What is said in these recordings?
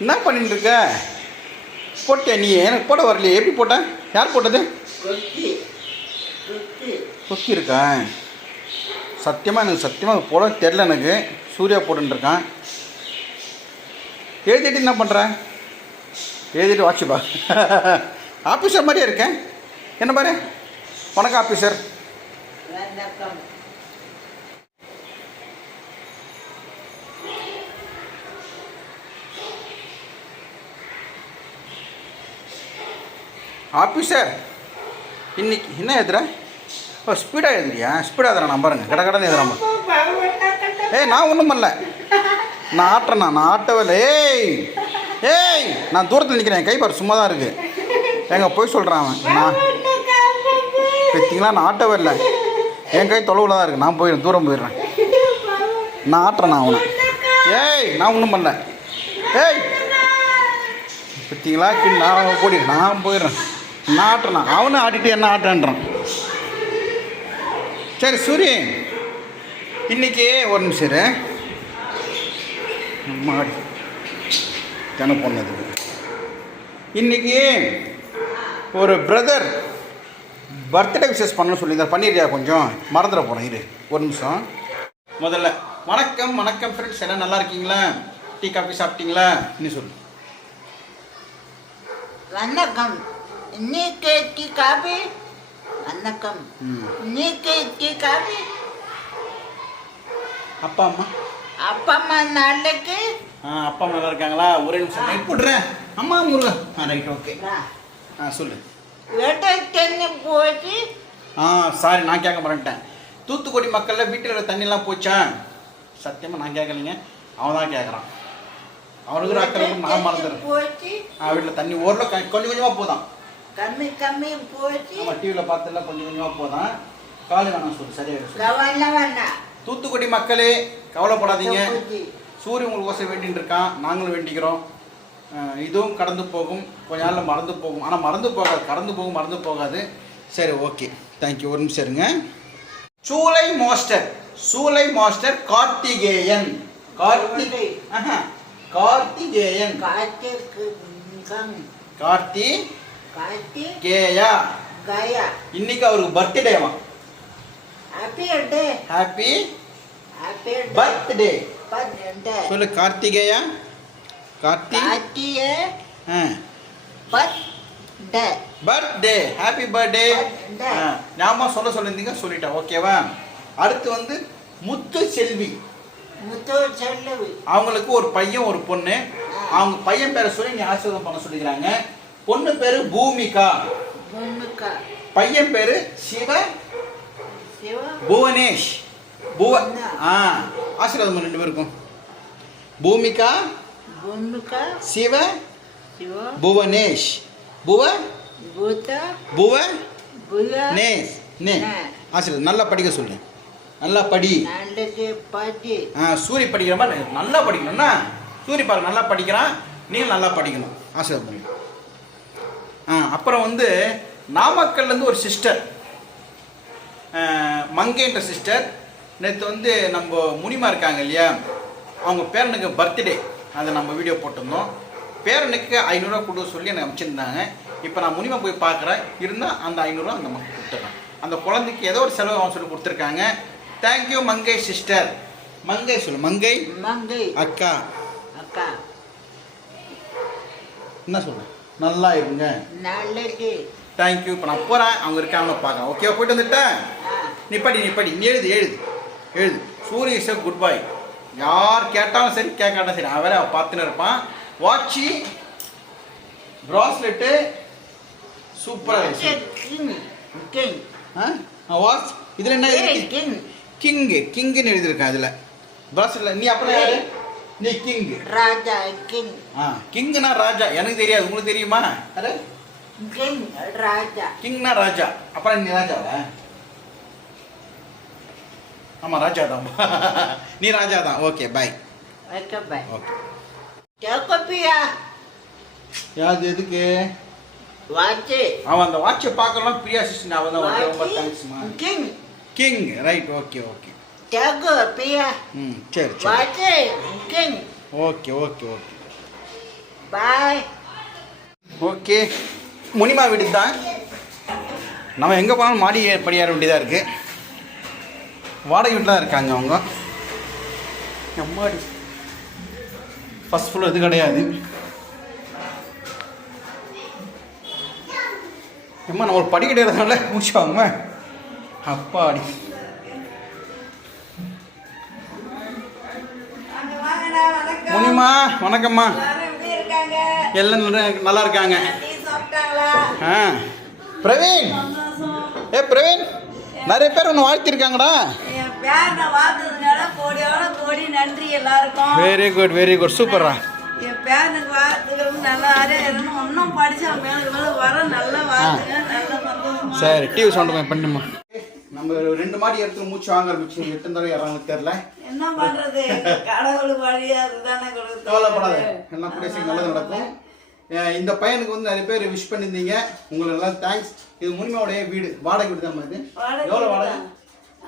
என்ன பண்ணிட்டு இருக்க? போட்டியா நீ? எனக்கு போட வரலையே. எப்படி போட்ட? யார் போட்டது? கொக்கி இருக்கா? சத்தியமாக எனக்கு சத்தியமாக போட தெரில. எனக்கு சூர்யா போட்டுருக்கான். எழுதிட்டு என்ன பண்ணுற? எழுதிட்டு வாட்சுப்பா. ஆஃபீஸர் மாதிரியே இருக்கேன். என்ன பாரு. வணக்கம் ஆஃபீஸர். ஆஃபீஸர் இன்னைக்கு என்ன எழுதுற? ஓ, ஸ்பீடாக எழுதுறியா? ஸ்பீடாக எழுதுறேன் நான். பாருங்க கடை கடன் எழுதுறாம. ஏய், நான் ஒன்றும் பண்ணல. நான் ஆட்டுறேண்ணா. நான் ஆட்டவே இல்லை. ஏய் நான் தூரத்தில் நிற்கிறேன். என் கை பாரு சும்மா தான் இருக்குது. எங்கே போய் சொல்கிறான் அவன். நான் பார்த்தீங்களா? நான் ஆட்டவே இல்லை. என் கை தொலைவில் தான் இருக்குது. நான் போயிடுறேன். தூரம் போயிடுறேன். நான் ஆட்டுறேண்ணா அவனை. ஏய் நான் ஒன்றும் பண்ணல. ஏய் பார்த்தீங்களா? நான் போயிடுறேன். நான் போயிடுறேன். நான் ஆட்டுறேண்ணா. அவனை ஆட்டிட்டு என்ன ஆட்டுறான்றான். சரி சூரிய, இன்றைக்கி ஒரு நிமிஷம் மாடி தின பொண்ணது. இன்றைக்கி ஒரு பிரதர் பர்த்டே விஷஸ் பண்ணணும்னு சொல்லியிருந்தார். பண்ணிடுறியா? கொஞ்சம் மறந்துட போகிறேன். இரு ஒரு நிமிஷம். முதல்ல வணக்கம் வணக்கம் ஃப்ரெண்ட்ஸ். எல்லாம் நல்லா இருக்கீங்களா? டீ காஃபி சாப்பிட்டீங்களா? இன்னும் சொல்லு. வணக்கம். இன்னைக்கு டீ காஃபி. வணக்கம். இன்னைக்கு டீ காஃபி. அப்பா அம்மா? அப்பா அம்மா நாளைக்கு. அப்பா அம்மா நல்லா இருக்காங்களா? ஒரே நிமிஷம் ரைட் போடுறேன். அம்மா முருகா. Right okay. சொல்லு. வேட்டை தண்ணி போச்சு. சாரி நான் கேட்க மாட்டேன். தூத்துக்குடி மக்களில் வீட்டில் தண்ணிலாம் போச்சா? சத்தியமாக நான் கேட்கலைங்க. அவன் தான் கேட்குறான். அவனுக்கு அக்கறை நான் மறந்துடுறேன். போச்சு. வீட்டில் தண்ணி ஓரளவு கொஞ்சம் கொஞ்சமாக போதான். கம்மி கம்மி போச்சு. நம்ம டிவியில் பார்த்தல கொஞ்சம் கொஞ்சமாக போதான். காலை வேணாம் சொல்லு. சரியாக வேணாம். தூத்துக்குடி மக்களே கவலைப்படாதீங்க. சூரியன் உங்களுக்கு ஓசை வேண்டின்னு இருக்கான். நாங்களும் வேண்டிக்கிறோம். இதுவும் கடந்து போகும். கொஞ்ச நாளில் மறந்து போகும். ஆனால் மறந்து போகாது. கடந்து போகும், மறந்து போகாது. சரி ஓகே, தேங்க்யூ. ஒரு நிமிஷம் இருங்க. சூலை மாஸ்டர் கார்த்திகேயன். கார்த்திகேயன். கார்த்திகேயா. இன்னைக்கு அவருக்கு பர்த்டேவா? ஹாப்பி பர்த்டே சொல்லு. கார்த்திகேயா. பர்த்டே. Happy birthday. ஞாபகம் சொல்லியிருந்தீங்க, சொல்லிட்டேன். ஓகேவா? அடுத்து வந்து முத்து செல்வி. அவங்களுக்கு ஒரு பையன் ஒரு பொண்ணு. அவங்க பையன் பேரை சொல்லி நீ ஆசீர்வாதம் பண்ண சொல்லிக்கிறாங்க. பொண்ணு பேரு பூமிகா. பையன் பேரு புவனேஷ். ஆசீர்வாதம் ரெண்டு பேருக்கும். பூமிகா சிவ புவனேஷ். புவனேஷ். ஆசீர்வாதம். நல்லா படிக்க சொல்லு. நல்லா படி. சூரிய படிக்கிற மாதிரி நல்லா படிக்கணும்னா. சூரிய பாரு நல்லா படிக்கிறான். நீங்கள் நல்லா படிக்கணும். ஆசீர்வாதம் பண்ணி. அப்புறம் வந்து நாமக்கல்லேருந்து ஒரு சிஸ்டர், மங்கைன்ற சிஸ்டர். நேற்று வந்து நம்ம முனிமா இருக்காங்க இல்லையா, அவங்க பேரனுக்கு பர்த்டே. அதை நம்ம வீடியோ போட்டிருந்தோம். பேரனுக்கு 500 ரூபா கொடுக்க சொல்லி எனக்கு அமைச்சிருந்தாங்க. இப்போ நான் முனிமா போய் பார்க்குறேன். இருந்தால் அந்த 500 ரூபா அந்த மக்கள் கொடுத்துட்றேன். அந்த குழந்தைக்கு ஏதோ ஒரு செலவு அவன் சொல்லி கொடுத்துருக்காங்க. தேங்க்யூ மங்கை சிஸ்டர். மங்கை சொல்லு. மங்கை அக்கா. என்ன சொல்லு? நல்லா இருங்க. தேங்க்யூ. இப்போ நான் போகிறேன். அவங்க இருக்காங்க பார்க்குறேன். ஓகே, போயிட்டு வந்துட்டேன். நீ படி. நீ எழுது. சூரிய இஸ் குட் பாய். யார் கேட்டாலும் சரி, கேட்காட்டாலும் சரி, அவன் வேற பார்த்துன்னு இருப்பான். வாட்சி, ப்ராஸ்லெட்டு சூப்பராக வாட்ச். இதில் என்ன எழுதி? கிங்குன்னு எழுதியிருக்கேன். அதில் ப்ராஸ்லெட்டில். நீ அப்புறம் யாரு? நீ கிங். ராஜா. கிங்னா ராஜா. எனக்கு தெரியாது, உங்களுக்கு தெரியுமா? அது கிங்னா ராஜா. அப்புறம் நீ ராஜாவா? ஆமாம், ராஜா தான். நீ ராஜா தான். Okay, bye. ஓகே. யாது எதுக்கு? அவன் அந்த வாட்சை பார்க்கலாம். பிரியா சிஸ்டர் அவன் தான். ரொம்ப தேங்க்ஸ்மா. கிங். ரைட். ஓகே. சரி. Okay okay okay bye. Okay. Munima வீடு தான். நம்ம எங்கே போனாலும் மாடி படியார வேண்டியதாக இருக்குது. வாடகை வீட்டில் தான் இருக்காங்க அவங்க. அம்மாடி ஃபஸ்ட் ஃப்ளோர் இது கிடையாது. அம்மா நம்ம ஒரு படி கிடையாதுனால முடிச்சுவாங்க. அப்பாடி முனிமா வணக்கம்மா. எல்லாம் நல்லா இருக்காங்க. ஆ பிரவீன், ஏ பிரவீன், நிறைய பேர் ஒன்று வாழ்த்திருக்காங்கடா. வெரி குட் வெரி குட், சூப்பர்ரா. என் பேரனுக்கு வாழ்த்துக்கள், நல்லா இருக்கணும், இன்னும் படிச்சா மேலே மேலே வர நல்லா வாழ்த்துங்க, நல்ல சந்தோஷமா. சரி, டிவி சவுண்ட் பண்ணுமா. நம்ம 2 மாடி எடுத்து மூச்சு வாங்க ஆரம்பிச்சு எத்தனை தடவை யாராவது தெரியல. என்ன பண்றது, கடவுள் வழி அதுதானே கொடுத்து. கவலைப்படாத, எல்லாம் கூட சீக்கிரம் நல்லது நடக்கும். இந்த பையனுக்கு வந்து நிறைய பேர் விஷ் பண்ணியிருந்தீங்க, உங்களுக்கு எல்லாம் தேங்க்ஸ். இது முனிமாவுடைய வீடு, வாடகை வீடு தான். இது எவ்வளோ வாடகை?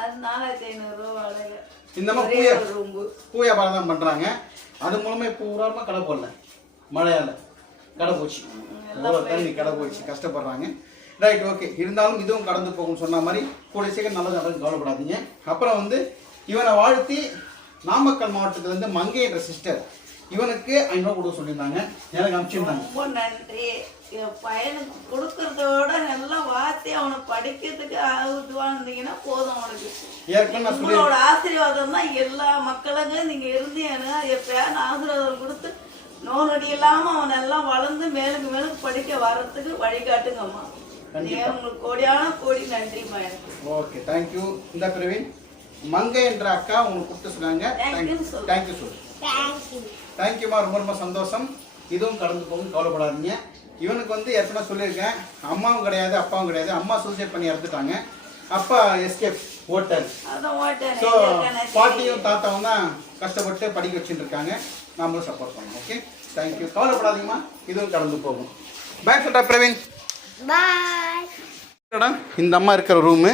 அது 4500 ரூபா வாடகை. இந்த மாதிரி பூ வியாபாரம் தான் பண்ணுறாங்க. அது மூலமாக இப்போ ஊராரமாக கடை போடல, மழையால் கடை போச்சு, தண்ணி கடை போச்சு, கஷ்டப்படுறாங்க. Right, okay. இருந்தாலும் இதுவும் கடந்து போகும்னு சொன்ன மாதிரி கூட சீக்கிரம் நல்லது நடக்கும், கவலைப்படாதீங்க. அப்புறம் வந்து இவனை வாழ்த்தி நாமக்கல் மாவட்டத்திலேருந்து மங்கை என்ற சிஸ்டர் இவனுக்கு 500 கொடுக்க சொல்லியிருந்தாங்க, எனக்கு அனுப்பிச்சிருந்தாங்க. ரொம்ப நன்றி. என் பையனுக்கு கொடுக்கறதோட நல்லா வாத்தி அவனை படிக்கிறதுக்கு ஆகுதுவான்னு போதும். அவனுக்கு ஏற்கனவே உங்களோட ஆசீர்வாதம் தான் எல்லா மக்களுக்கும் நீங்க இருந்தீங்கன்னா என் பேரன் ஆசீர்வாதம் கொடுத்து நோனடி இல்லாம அவன் எல்லாம் வளர்ந்து மேலுக்கு மேலுக்கு படிக்க வர்றதுக்கு வழிகாட்டுங்கம்மா. உங்களுக்கு கோடியான கோடி நன்றிம்மா. எனக்கு ஓகே, தேங்க்யூ. இந்த பிரவீன் மங்கை என்ற அக்கா உங்களுக்கு கொடுத்து சொன்னாங்க. தேங்க்யூ சொல்லு. தேங்க்யூமா, ரொம்ப ரொம்ப சந்தோஷம். இதுவும் கடந்து போகும், கவலைப்படாதீங்க. இவனுக்கு வந்து ஏற்கனவே சொல்லியிருக்கேன், அம்மாவும் கிடையாது அப்பாவும் கிடையாது. அம்மா சூசைட் பண்ணி இறந்துட்டாங்க, அப்பா எஸ்கேப் ஓட்டர். ஸோ பாட்டியும் தாத்தாவும் தான் கஷ்டப்பட்டு படிக்க வச்சுட்டு இருக்காங்க, நாமளும் சப்போர்ட் பண்ணோம். Okay, thank you. கவலைப்படாதீங்கம்மா, இதுவும் கடந்து போகும். பாய் சொல்கிறா பிரவீன். பாய். இந்த அம்மா இருக்கிற ரூமு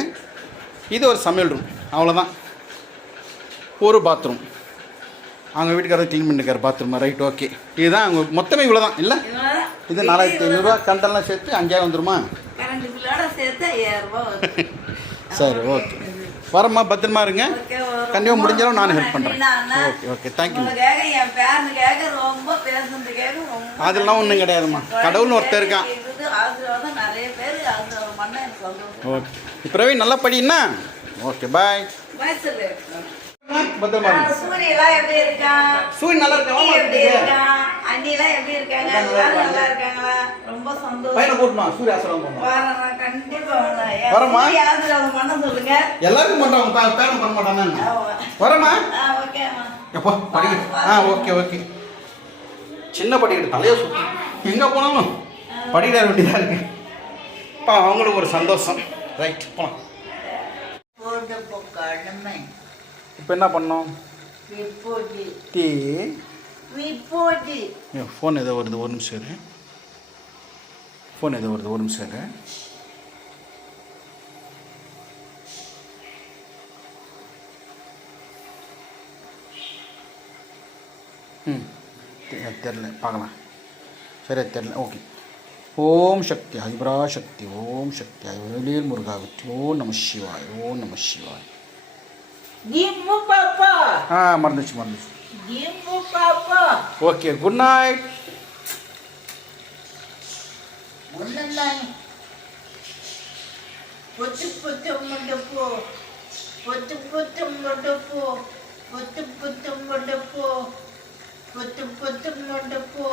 இது ஒரு சமையல் ரூம், அவ்வளோதான். ஒரு பாத்ரூம், அவங்க வீட்டுக்காரர் க்ளீன் பண்ணிருக்காரு பாத்ரூம். Right, okay. இதுதான் அவங்க மொத்தமே இவ்வளோ தான் இல்லை. இது 4500 கண்டெல்லாம் சேர்த்து 5000 வந்துருமா? கரண்ட் பில்லோட சேர்த்து 5000 ரூபாய் வருது. சரி, ஓகே. வரம்மா, பத்திரமா இருங்க. கண்டிப்பாக முடிஞ்சாலும் நான் ஹெல்ப் பண்ணுறேன். Okay okay, thank you. என் பேரனுக்காக ரொம்ப பேசுனதுக்காக ரொம்ப அதெல்லாம் ஒன்றும் கிடையாதும்மா, கடவுள்னு ஒருத்தர் இருக்கான். ஆசீர்வாதம் நிறைய பேர் ஆசீர்வாதம் பண்ண எனக்கு சந்தோஷம். ஓகே பிரவீன், நல்லா படின்னா. ஓகே, பாய். பாய் சொல்லு. பத்திரமா இருங்க. சூரியெல்லாம் எப்படி இருக்கான்? சூரியன் நல்லா நீ எப்படி இருக்கான்? அண்ணிலாம் எப்படி இருக்காங்க? எல்லாரும் நல்லா இருக்காங்களா? ரொம்ப சந்தோஷம். பையனை கூட்டமா சூரிய ஆசிரமம் போகணும். வரேன், கண்டிப்பா வரேன். வரமா? சூரிய ஆசீர்வாதம் பண்ண சொல்லுங்க. எல்லாருக்கும் பண்ணுறாங்க, பேரன் பண்ண மாட்டானே. வரமா? ஓகேம்மா. எப்போ படிக்க? Okay okay. சின்ன படிக்கிட்டு தலையை சுற்றி எங்கே போனாலும் படிக்கிட வேண்டியதாக இருக்கு. இப்போ அவங்களுக்கு ஒரு சந்தோஷம். ரைட், போகலாம். பொழுதுபோக்காடுமை இப்போ என்ன பண்ணோம்? விப்போதி டீ. விப்போதி. ஃபோன் ஏதோ வருது, ஒரு நிமிஷம் இரு. ஃபோன் ஏதோ வருது, ஒரு நிமிஷம் இரு. தெரில, பார்க்கலாம். சரி, தெரில. ஓகே. ஓம் சக்தி ஐப்ரா சக்தி, ஓம் சக்தி ஐவேலியல் முருகா வெற்றி, ஓம் நம சிவாய், ஓம் நம சிவாய். டிம்மு பாப்பா. மறந்துச்சு. டிம்மு பாப்பா. Okay, good night. ஒன்றும் பொத்து பொத்து முட்டப்போ, பொத்து பொத்து முட்டப்போ, பொத்து பொத்து முட்டப்போ, பொத்து பொத்து முட்டப்போ,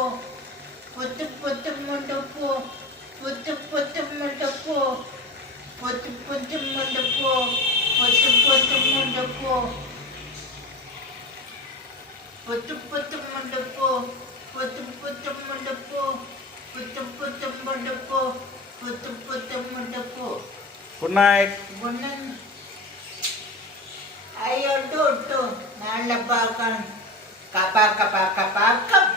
பொத்து பொத்து முட்டப்போ, பொத்து பொத்து முட்டப்போ, பொத்து பொத்து முட்டப்போ, பொத்து பொத்து முட்டப்போ, பொத்து பொத்து முட்டப்போ, பொத்து பொத்து முட்டப்போ, பொத்து பொத்து முட்டப்போ, பொத்து பொத்து முட்டப்போ. Good night. பொன்னன் ஐயோ டூ நாளை பார்க்கணும். கப்பா கப்பா கப்பா கப்